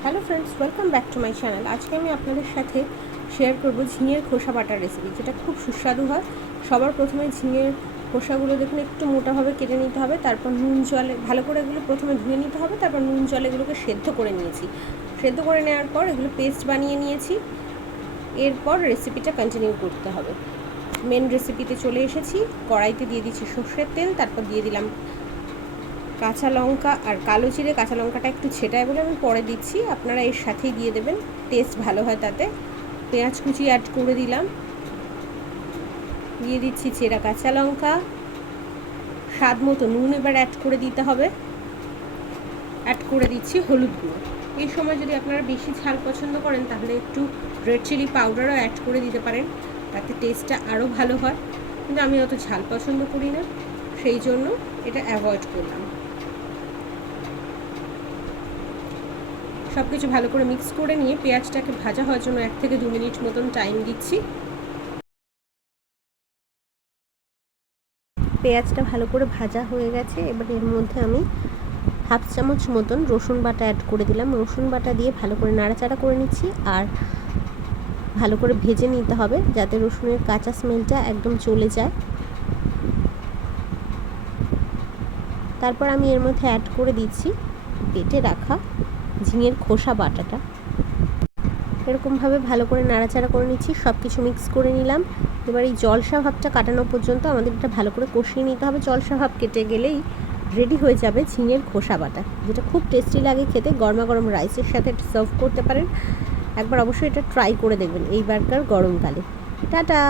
Hello friends, welcome back to my channel. আজকে আমি আপনাদের সাথে শেয়ার করব ঝিঙের খোসা বাটার রেসিপি, যেটা খুব সুস্বাদু হয়। সবার প্রথমে ঝিঙের খোসাগুলো দেখুন একটু মোটাভাবে কেটে নিতে হবে, তারপর নুন জলে ভালো করে এগুলো প্রথমে ধুয়ে নিতে হবে, তারপর নুন জলে এগুলোকে সেদ্ধ করে নিয়েছি। সেদ্ধ করে নেওয়ার পর এগুলো পেস্ট বানিয়ে নিয়েছি। এরপর রেসিপিটা কন্টিনিউ করতে হবে। মেন রেসিপিতে চলে এসেছি। কড়াইতে দিয়ে দিচ্ছি সর্ষের তেল, তারপর দিয়ে দিলাম কাঁচা লঙ্কা আর কালো জিরে। কাঁচা লঙ্কাটা একটু ছেটায় বলে আমি পরে দিচ্ছি, আপনারা এর সাথেই দিয়ে দেবেন, টেস্ট ভালো হয় তাতে। পেঁয়াজ কুচি অ্যাড করে দিলাম, দিয়ে দিচ্ছি চেরা কাঁচা লঙ্কা, স্বাদ মতো নুন এবার অ্যাড করে দিতে হবে। অ্যাড করে দিচ্ছি হলুদ গুঁড়ো। এই সময় যদি আপনারা বেশি ঝাল পছন্দ করেন তাহলে একটু রেড চিলি পাউডারও অ্যাড করে দিতে পারেন, তাতে টেস্টটা আরও ভালো হয়। কিন্তু আমি অত ঝাল পছন্দ করি না, সেই জন্য এটা অ্যাভয়েড করলাম। সব কিছু ভালো করে মিক্স করে নিয়ে পেঁয়াজটাকে ভাজা হওয়ার জন্য 1 থেকে 2 মিনিট মতন টাইম দিচ্ছি। পেঁয়াজটা ভালো করে ভাজা হয়ে গেছে। এবার এর মধ্যে আমি হাফ চামচ মতন রসুন বাটা অ্যাড করে দিলাম। রসুন বাটা দিয়ে ভালো করে নাড়াচাড়া করে নিচ্ছি, আর ভালো করে ভেজে নিতে হবে যাতে রসুনের কাঁচা স্মেলটা একদম চলে যায়। তারপর আমি এর মধ্যে অ্যাড করে দিচ্ছি বেটে রাখা ঝিঙের খোসা বাটাটা। এরকমভাবে ভালো করে নাড়াচাড়া করে নিচ্ছি, সব কিছু মিক্স করে নিলাম। এবার এই জলসা ভাবটা কাটানো পর্যন্ত আমাদের এটা ভালো করে কষিয়ে নিতে হবে। জলসা ভাব কেটে গেলেই রেডি হয়ে যাবে ঝিঙের খোসা বাটা, যেটা খুব টেস্টি লাগে খেতে। গরমা গরম রাইসের সাথে সার্ভ করতে পারেন। একবার অবশ্যই এটা ট্রাই করে দেখবেন এইবারকার গরমকালে। টাটা।